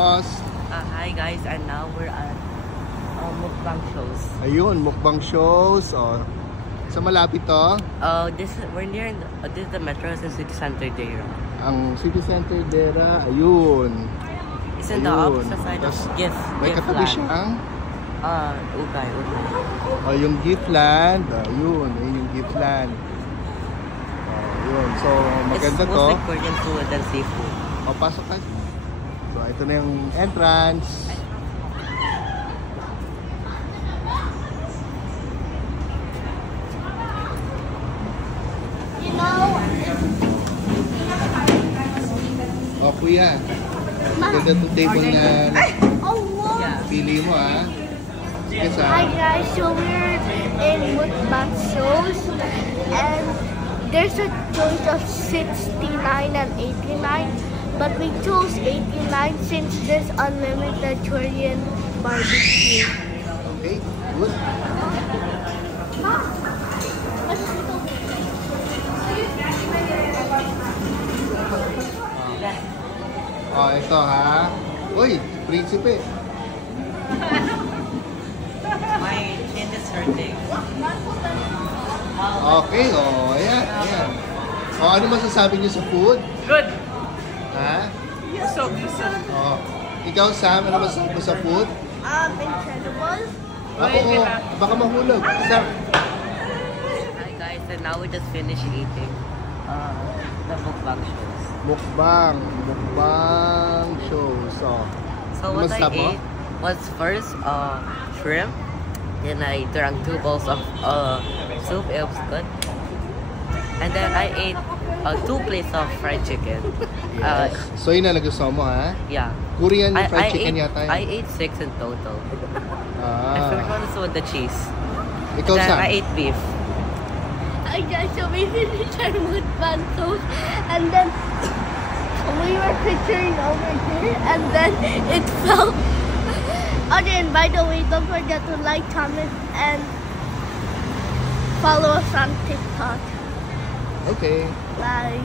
Tapos, Hi guys, and now we're at mukbang shows. ayun, mukbang shows. Oh. Sa malapit to? We're near this is the Metro sa City Center Dera. Ang City Center Dera, ayun. It's in the opposite side of May katabi Giftland. siyang Ukay. oh, yung Giftland. Ayun, yung Giftland. Oh, yun. So, maganda It's to. mostly Korean food and seafood. O, pasok ka. So, ito na yung entrance. O, kuya. Maganda itong table na pili mo, ha. Yes, Hi guys, so we're in mukbang shows and there's a choice of 69 and 89, but we chose 89 since there's unlimited Korean barbecue. Okay, good. Oh, ito ha. Uy, prinsipe. My chin is hurting. Okay, oh, ayan, ayan. Oh, ano masasabi niyo sa food? Good. Ha? So Oh. Ikaw, Sam, ano masasabi mo sa food? Incredible. Ako, baka mahulog. Sam. Hi guys, and now we just finished eating the mukbang shows. Mukbang shows. Oh. So what I ate was first shrimp, then I drank 2 bowls of soup. It was good, and then I ate 2 plates of fried chicken. Yes. So yun na nagustuhan mo, ha? Yeah. Korean fried chicken yata yun. I ate 6 in total. The first one was with the cheese. Ikaw, Then Sam? I ate beef. Hi guys, so we finished our mukbang shows and then we were picturing over here and then it fell. Okay, and by the way, don't forget to like, comment, and follow us on TikTok. Okay. Bye.